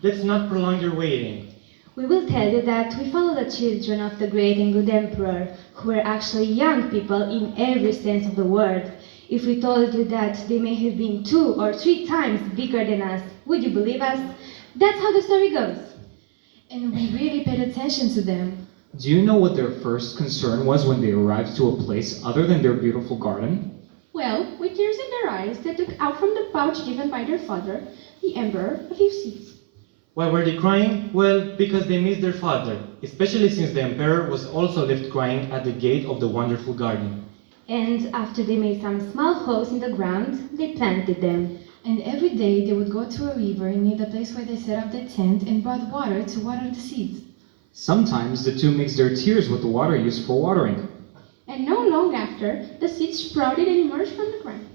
Let's not prolong your waiting. We will tell you that we follow the children of the great and good emperor, who were actually young people in every sense of the word. If we told you that they may have been 2 or 3 times bigger than us, would you believe us? That's how the story goes. And we really paid attention to them. Do you know what their first concern was when they arrived to a place other than their beautiful garden? Well, with tears in their eyes, they took out from the pouch given by their father, the emperor, a few seeds. Why were they crying? Well, because they missed their father, especially since the emperor was also left crying at the gate of the wonderful garden. And after they made some small holes in the ground, they planted them. And every day they would go to a river near the place where they set up their tent and brought water to water the seeds. Sometimes the two mixed their tears with the water used for watering. And not long after, the seeds sprouted and emerged from the ground.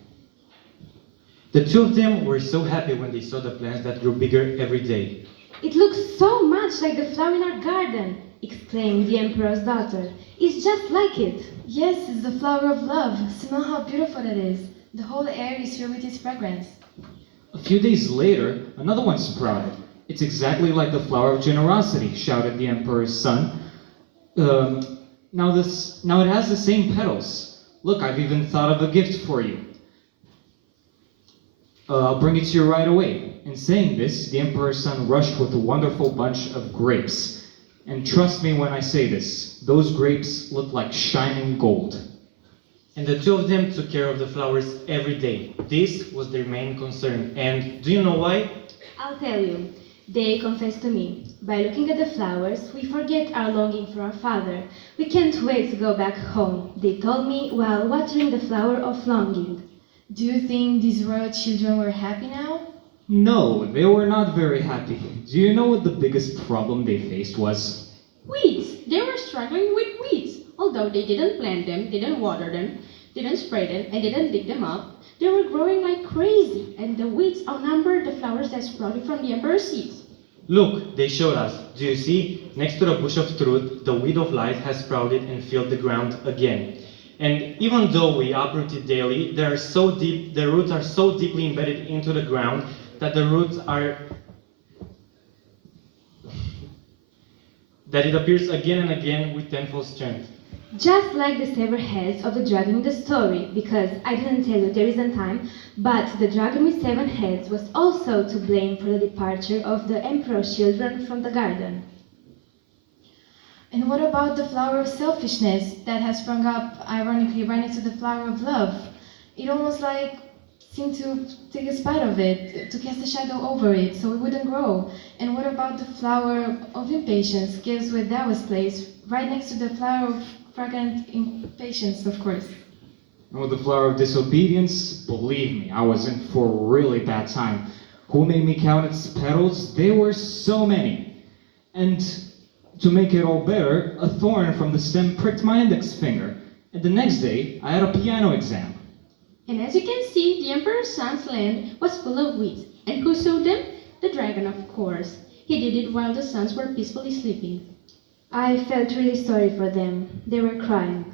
The two of them were so happy when they saw the plants that grew bigger every day. It looks so much like the flower in our garden, exclaimed the emperor's daughter. It's just like it. Yes, it's the flower of love. Smell how beautiful it is. The whole air is filled with its fragrance. A few days later, another one sprouted. It's exactly like the flower of generosity, shouted the emperor's son. Now it has the same petals. Look, I've even thought of a gift for you. I'll bring it to you right away. In saying this, the emperor's son rushed with a wonderful bunch of grapes. And trust me when I say this, those grapes look like shining gold. And the two of them took care of the flowers every day. This was their main concern. And do you know why? I'll tell you. They confessed to me. By looking at the flowers, we forget our longing for our father. We can't wait to go back home, they told me while watering the flower of longing. Do you think these royal children were happy now? No, they were not very happy. Do you know what the biggest problem they faced was? Weeds! They were struggling with weeds. Although they didn't plant them, didn't water them, didn't spray them, and didn't dig them up, they were growing like crazy, and the weeds outnumbered the flowers that sprouted from the emperor's seeds. Look, they showed us. Do you see? Next to the bush of truth, the weed of life has sprouted and filled the ground again. And even though we uproot it daily, the roots are so deeply embedded into the ground that that it appears again and again with tenfold strength. Just like the severed heads of the dragon in the story, because I didn't tell you there isn't time, but the dragon with 7 heads was also to blame for the departure of the emperor's children from the garden. And what about the flower of selfishness that has sprung up, ironically, right next to the flower of love? It almost like seemed to take a spite of it, to cast a shadow over it, so it wouldn't grow. And what about the flower of impatience, gives where that was placed, right next to the flower of fragrant impatience, of course? And with the flower of disobedience, believe me, I was in for a really bad time. Who made me count its petals? There were so many. And to make it all better, a thorn from the stem pricked my index finger. And the next day, I had a piano exam. And as you can see, the emperor's son's land was full of weeds. And who sowed them? The dragon, of course. He did it while the sons were peacefully sleeping. I felt really sorry for them. They were crying.